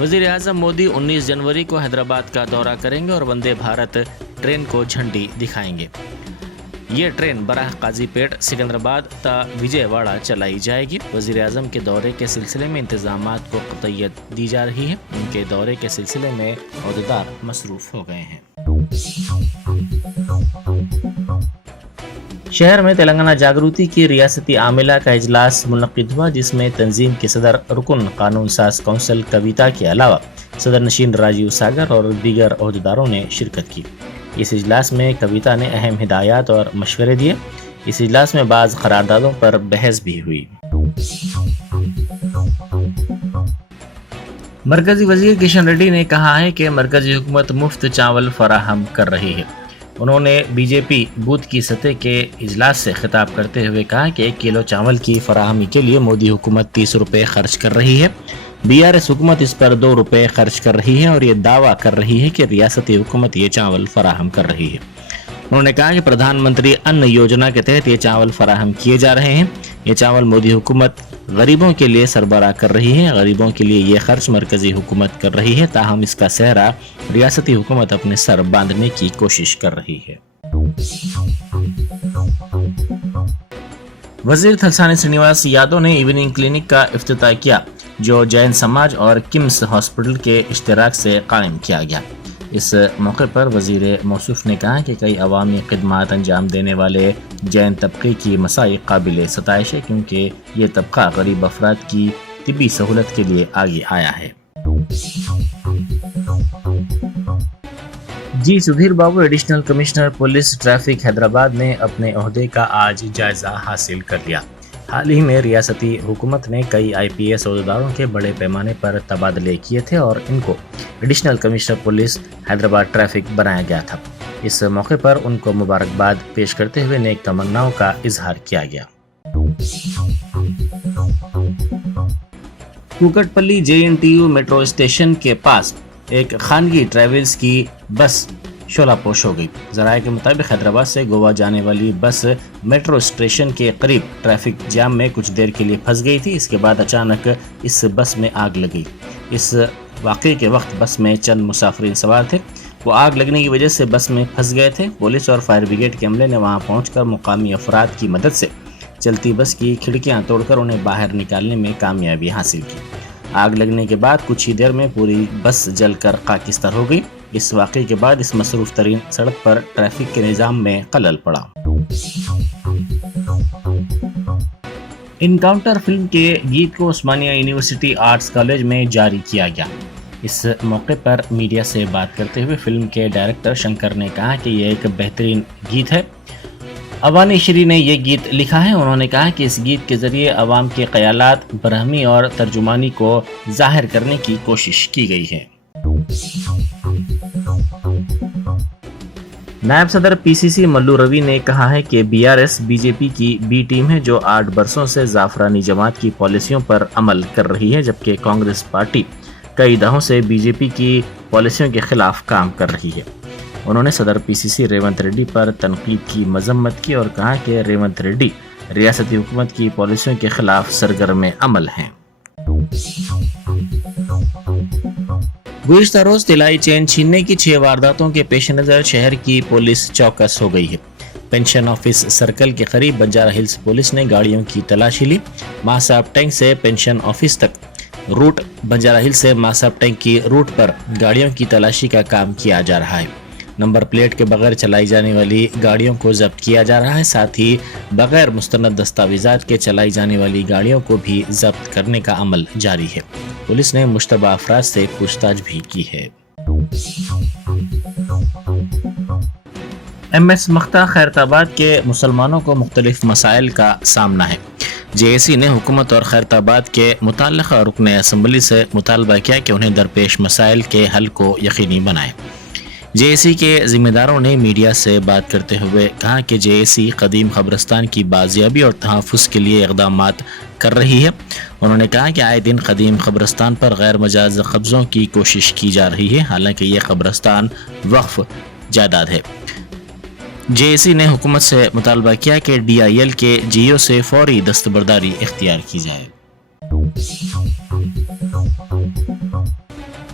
वज़ीर आज़म मोदी 19 जनवरी को हैदराबाद का दौरा करेंगे और वंदे भारत ट्रेन को झंडी दिखाएंगे। ये ट्रेन बराह काजीपेट सिकंदराबाद ता विजयवाड़ा चलाई जाएगी। वज़ीर आज़म के दौरे के सिलसिले में इंतजामात को क़तइयत दी जा रही है। उनके दौरे के सिलसिले में अहदेदार मसरूफ़ हो गए हैं। शहर में तेलंगाना जागृति की रियासती आमिला का इजलास मुनक्किद हुआ, जिसमें तंजीम के सदर रुकन कानून साज कौंसिल कविता के अलावा सदर नशीन राजीव सागर और दीगर अहदेदारों ने शिरकत की। इस इजलास में कविता ने अहम हिदायत और मशवरे दिए। इस इजलास में बाज़ करारदादों पर बहस भी हुई। मरकजी वजीर किशन रेड्डी ने कहा है कि मरकजी हुकूमत मुफ्त चावल फराहम कर रही है। उन्होंने बीजेपी बूथ की सतह के इजलास से खिताब करते हुए कहा कि 1 किलो चावल की फराहमी के लिए मोदी हुकूमत 30 रुपये खर्च कर रही है। BRS हुकूमत इस पर 2 रुपये खर्च कर रही है और ये दावा कर रही है कि रियासती हुकूमत ये चावल फराहम कर रही है। उन्होंने कहा कि प्रधानमंत्री अन्न योजना के तहत ये चावल फराहम किए जा रहे हैं। ये चावल मोदी हुकूमत गरीबों के लिए सरबराह कर रही है। गरीबों के लिए ये खर्च मरकजी हुकूमत कर रही है, ताहम इसका सेहरा रियासती हुकूमत अपने सर बांधने की कोशिश कर रही है। वजीर थलसानी श्रीनिवास यादव ने इवनिंग क्लिनिक का इफ्तिताह किया, जो जैन समाज और किम्स हॉस्पिटल के इश्तराक से कायम किया गया। इस मौके पर वजीर मौसूफ ने कहा कि कई अवामी खिदमात अंजाम देने वाले जैन तबके की मसाई काबिल सताइश है, क्योंकि ये तबका गरीब अफराद की तिब्बी सहूलत के लिए आगे आया है। Ji Sudhir Babu, additional commissioner police traffic Hyderabad ने अपने ओहदे का आज जायजा हासिल कर लिया। हाल ही में रियासती हुकूमत ने कई IPS अहदेदारों के बड़े पैमाने पर तबादले किए थे और इनको additional commissioner police Hyderabad traffic बनाया गया था। इस मौके पर उनको मुबारकबाद पेश करते हुए नेक तमन्नाओं का इजहार किया गया। कुकटपल्ली JNTU मेट्रो स्टेशन के पास एक खानगी ट्रेवल्स की बस शोलापोश हो गई। ज़राए के मुताबिक हैदराबाद से गोवा जाने वाली बस मेट्रो स्टेशन के करीब ट्रैफिक जाम में कुछ देर के लिए फंस गई थी। इसके बाद अचानक इस बस में आग लगी। इस वाक़े के वक्त बस में चंद मुसाफिरीन सवार थे। वो आग लगने की वजह से बस में फंस गए थे। पुलिस और फायर ब्रिगेड के अमले ने वहां पहुंचकर मुकामी अफराद की मदद से चलती बस की खिड़कियां तोड़कर उन्हें बाहर निकालने में कामयाबी हासिल की। आग लगने के बाद कुछ ही देर में पूरी बस जलकर खाकिस्तान हो गई। इस वाक़े के बाद इस मसरूफ़ तरीन सड़क पर ट्रैफिक के निज़ाम में खलल पड़ा। इनकाउंटर फिल्म के गीत को उस्मानिया यूनिवर्सिटी आर्ट्स कॉलेज में जारी किया गया। इस मौके पर मीडिया से बात करते हुए फिल्म के डायरेक्टर शंकर ने कहा कि यह एक बेहतरीन गीत है। अवानी श्री ने यह गीत लिखा है। उन्होंने कहा कि इस गीत के ज़रिए अवाम के ख़यालात, बरहमी और तर्जुमानी को ज़ाहिर करने की कोशिश की गई है। नायब सदर PCC मल्लू रवि ने कहा है कि BRS बीजेपी की B टीम है, जो 8 बरसों से जाफरानी जमात की पॉलिसियों पर अमल कर रही है, जबकि कांग्रेस पार्टी कई दहाकों से बीजेपी की पॉलिसियों के खिलाफ काम कर रही है। उन्होंने सदर PCC रेवंत रेड्डी पर तनकीद की मजम्मत की और कहा कि रेवंत रेड्डी रियासती हुकूमत की पॉलिसियों के खिलाफ सरगर्म अमल हैं। गुज़िश्ता रोज तिलाई चेन छीनने की 6 वारदातों के पेश नज़र शहर की पुलिस चौकस हो गई है। पेंशन ऑफिस सर्कल के करीब बंजारा हिल्स पुलिस ने गाड़ियों की तलाशी ली। मासाब टैंक से पेंशन ऑफिस तक रूट बंजारा हिल्स से मासाब टैंक की रूट पर गाड़ियों की तलाशी का काम किया जा रहा है। नंबर प्लेट के बगैर चलाई जाने वाली गाड़ियों को जब्त किया जा रहा है। साथ ही बगैर मुस्तनद दस्तावेजात के चलाई जाने वाली गाड़ियों को भी जब्त करने का अमल जारी है। पुलिस ने मुश्तबा अफराद से पूछताछ भी की है। MS मख्ता खैरताबाद के मुसलमानों को मुख्तलिफ मसाइल का सामना है। JAC ने हुकूमत और खैरताबाद के मुताल्लिक़ा रुकन असम्बली से मुतालबा किया कि उन्हें दरपेश मसाइल के हल को यकीनी बनाएं। JAC के ज़िम्मेदारों ने मीडिया से बात करते हुए कहा कि JAC कदीम क़ब्रिस्तान की बाजियाबी और तहफ़्फ़ुज़ के लिए इक़दामात कर रही है। उन्होंने कहा कि आए दिन कदीम क़ब्रिस्तान पर गैर मजाज कब्ज़ों की कोशिश की जा रही है, हालांकि ये क़ब्रिस्तान वक्फ़ जायदाद है। JAC ने हुकूमत से मुतालबा किया कि DIL के GO से फौरी दस्तबरदारी इख्तियार की जाए।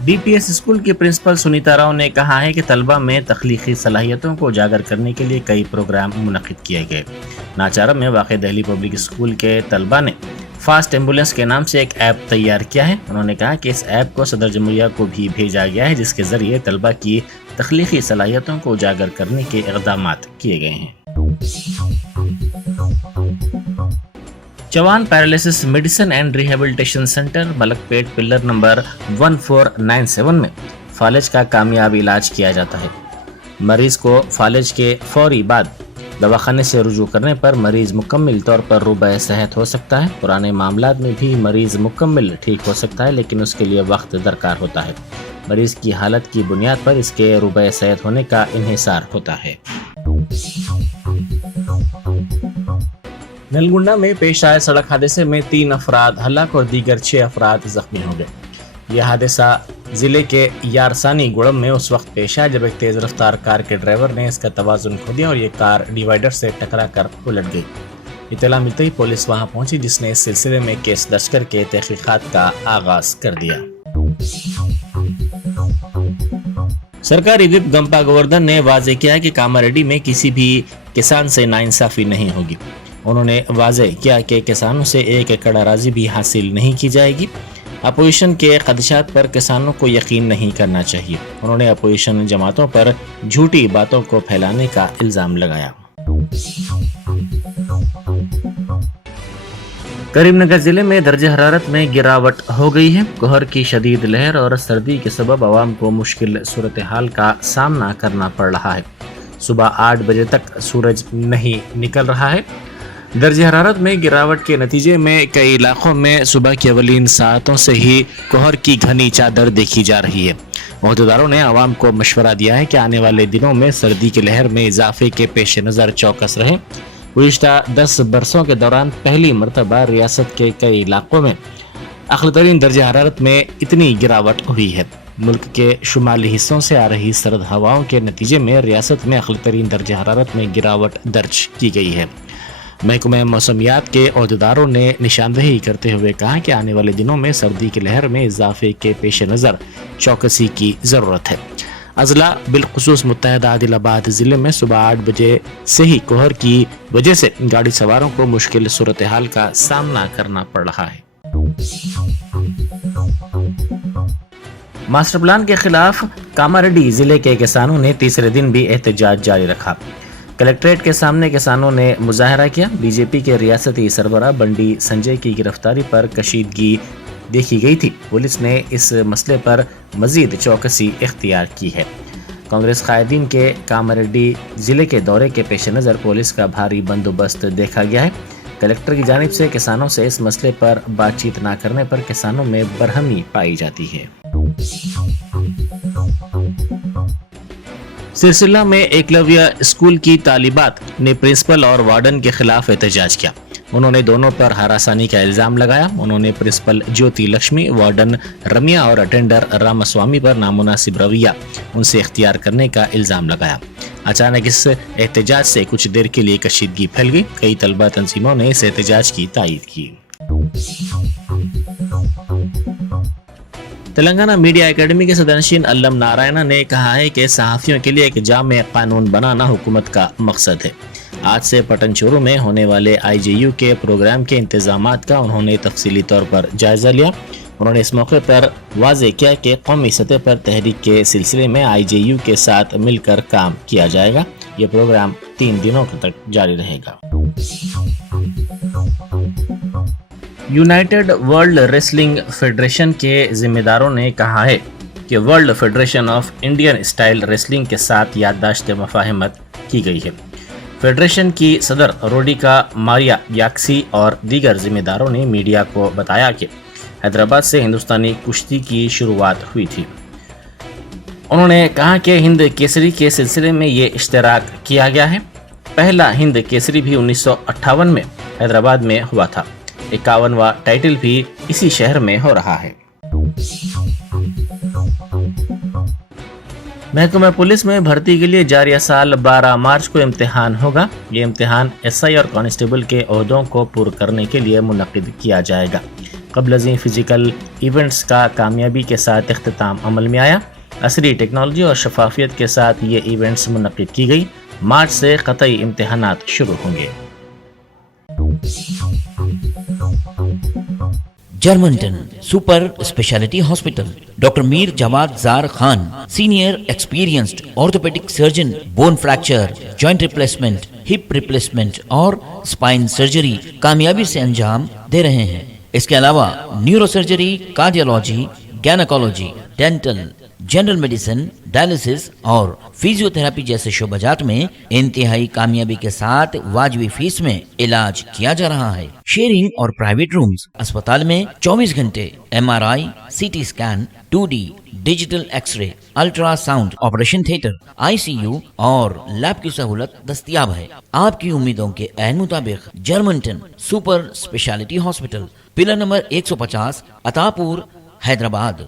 DPS स्कूल की प्रिंसिपल सुनीता राव ने कहा है कि तलबा में तख्लीकी सलाहियतों को उजागर करने के लिए कई प्रोग्राम मुनक्किद किए गए। नाचारम में वाक़ दिल्ली पब्लिक स्कूल के तलबा ने फास्ट एम्बुलेंस के नाम से एक ऐप तैयार किया है। उन्होंने कहा कि इस ऐप को सदर जमहूरिया को भी भेजा गया है, जिसके ज़रिए तलबा की तख्लीकी सलाहियतों को उजागर करने के इक़दामात किए गए हैं। Chauhan paralysis medicine and rehabilitation centre Malakpet pillar number 1497 में फालिज का कामयाब इलाज किया जाता है। मरीज को फालिज के फौरी बाद दवाखाने से रुजू करने पर मरीज मुकम्मल तौर पर रुबए सेहत हो सकता है। पुराने मामलात में भी मरीज मुकम्मल ठीक हो सकता है, लेकिन उसके लिए वक्त दरकार होता है। मरीज की हालत की बुनियाद पर इसके रुबए सेहत होने का इन्हिसार होता है। नलगुंडा में पेश आए सड़क हादसे में 3 अफराद हलाक और दीगर 6 अफराद जख्मी हो गए। यह हादसा जिले के यारसानी गुड़म में उस वक्त पेश आया जब एक तेज रफ्तार कार के ड्राइवर ने इसका तवाजुन खो दिया और ये कार डिवाइडर से टकरा कर उलट गई। इत्तला मिलते ही पुलिस वहां पहुंची, जिसने इस सिलसिले में केस दर्ज करके तहकीकात का आगाज कर दिया। सरकारी विप गंपा गोवर्धन ने वाजे किया कि कामारेड्डी में किसी भी किसान से नाइंसाफी नहीं होगी। उन्होंने वाजे किया कि किसानों से 1 एकड़ अराजी भी हासिल नहीं की जाएगी। अपोजिशन के खदशात पर किसानों को यकीन नहीं करना चाहिए। उन्होंने अपोजिशन जमातों पर झूठी बातों को फैलाने का इल्जाम लगाया। करीमनगर जिले में दर्जे हरारत में गिरावट हो गई है। कोहर की शदीद लहर और सर्दी के सबब आवाम को मुश्किल सूरत हाल का सामना करना पड़ रहा है। सुबह 8 बजे तक सूरज नहीं निकल रहा है। दर्जे हरारत में गिरावट के नतीजे में कई इलाकों में सुबह की अवलीन सातों से ही कोहर की घनी चादर देखी जा रही है। अहदेदारों ने आवाम को मशवरा दिया है कि आने वाले दिनों में सर्दी की लहर में इजाफे के पेश नज़र चौकस रहें। गुज़िश्ता 10 बरसों के दौरान पहली मरतबा रियासत के कई इलाकों में अक़ल्लतरीन दर्जे हरारत में इतनी गिरावट हुई है। मुल्क के शुमाली हिस्सों से आ रही सर्द हवाओं के नतीजे में रियासत में अक़ल्लतरीन दर्जे हरारत में गिरावट दर्ज की गई है। महकमा मौसमियात के अहदेदारों ने निशानदेही करते हुए कहा कि आने वाले दिनों में सर्दी की लहर में इजाफे के पेश नज़र चौकसी की ज़रूरत है। अजला बिलखुसूस मुत्तहदा आदिलाबाद ज़िले में सुबह 8 बजे से ही कोहर की वजह से गाड़ी सवारों को मुश्किल सूरत हाल का सामना करना पड़ रहा है। मास्टर प्लान के खिलाफ कामारेड्डी जिले के किसानों ने तीसरे दिन भी एहतजाज जारी रखा। कलेक्ट्रेट के सामने किसानों ने मुजाहरा किया। बीजेपी के रियासती सरबराह बंडी संजय की गिरफ्तारी पर कशीदगी देखी गई थी। पुलिस ने इस मसले पर मजीद चौकसी इख्तियार की है। कांग्रेस कायदीन के कामारेड्डी जिले के दौरे के पेश नज़र पुलिस का भारी बंदोबस्त देखा गया है। कलेक्टर की जानिब से किसानों से इस मसले पर बातचीत न करने पर किसानों में बरहमी पाई जाती है। सिलसिला में एकलव्य स्कूल की तालिबात ने प्रिंसिपल और वार्डन के खिलाफ एहतजाज किया। उन्होंने दोनों पर हरासानी का इल्जाम लगाया। उन्होंने प्रिंसिपल ज्योति लक्ष्मी, वार्डन रम्या और अटेंडर रामास्वामी पर नामुनासिब रवैया उनसे इख्तियार करने का इल्जाम लगाया। अचानक इस एहतजाज से कुछ देर के लिए कशीदगी फैल गई। कई तलबा तंजीमों ने इस एहतजाज की तायीद की। तेलंगाना मीडिया एकेडमी के सदरनशीन अल्लम नारायणा ने कहा है कि सहाफ़ियों के लिए एक जामे कानून बनाना हुकूमत का मकसद है। आज से पटनचोरू में होने वाले IJU के प्रोग्राम के इंतजामात का उन्होंने तफसीली तौर पर जायजा लिया। उन्होंने इस मौके पर वाज़ेह किया कि कौमी सतह पर तहरीक के सिलसिले में IJU के साथ मिलकर काम किया जाएगा। ये प्रोग्राम 3 दिनों तक जारी रहेगा। यूनाइटेड वर्ल्ड रेसलिंग फेडरेशन के जिम्मेदारों ने कहा है कि world federation of Indian style wrestling के साथ याददाश्त मुफाहमत की गई है। फेडरेशन की सदर रोडिका मारिया याक्सी और दीगर जिम्मेदारों ने मीडिया को बताया कि हैदराबाद से हिंदुस्तानी कुश्ती की शुरुआत हुई थी। उन्होंने कहा कि हिंद केसरी के सिलसिले में ये इश्तराक किया गया है। पहला हिंद केसरी भी 1958 में हैदराबाद में हुआ था। 51वां टाइटल भी इसी शहर में हो रहा है। महकमा पुलिस में भर्ती के लिए जारिया साल 12 मार्च को इम्तिहान होगा। ये इम्तिहान SI और कांस्टेबल के ओहदों को पुर करने के लिए मुनक्किद किया जाएगा। قبل ازیں فزیکل ایونٹس کا کامیابی کے ساتھ اختتام عمل میں آیا. عصری ٹیکنالوجی اور شفافیت کے ساتھ یہ ایونٹس منعقد کی گئی. مارچ سے قطعی امتحانات شروع ہوں گے. Germanton super specialty hospital. Doctor Mir Jawad Zar Khan, senior experienced orthopaedic surgeon, bone fracture, joint replacement, hip replacement اور اسپائن سرجری کامیابی سے انجام دے رہے ہیں. اس کے علاوہ neurosurgery, cardiology, gynaecology, dental, general medicine, dialysis اور فزیو تھراپی جیسے شعبات میں انتہائی کامیابی کے ساتھ واجبی فیس میں علاج کیا جا رہا ہے. شیئرنگ اور پرائیویٹ رومز. اسپتال میں 24 گھنٹے MRI، CT scan, 2D digital X ray, ultra sound, operation theatre, ICU اور لیب کی سہولت دستیاب ہے. آپ کی امیدوں کے عین مطابق Germanton super specialty hospital, pillar number 150، عطا پور، حیدرآباد.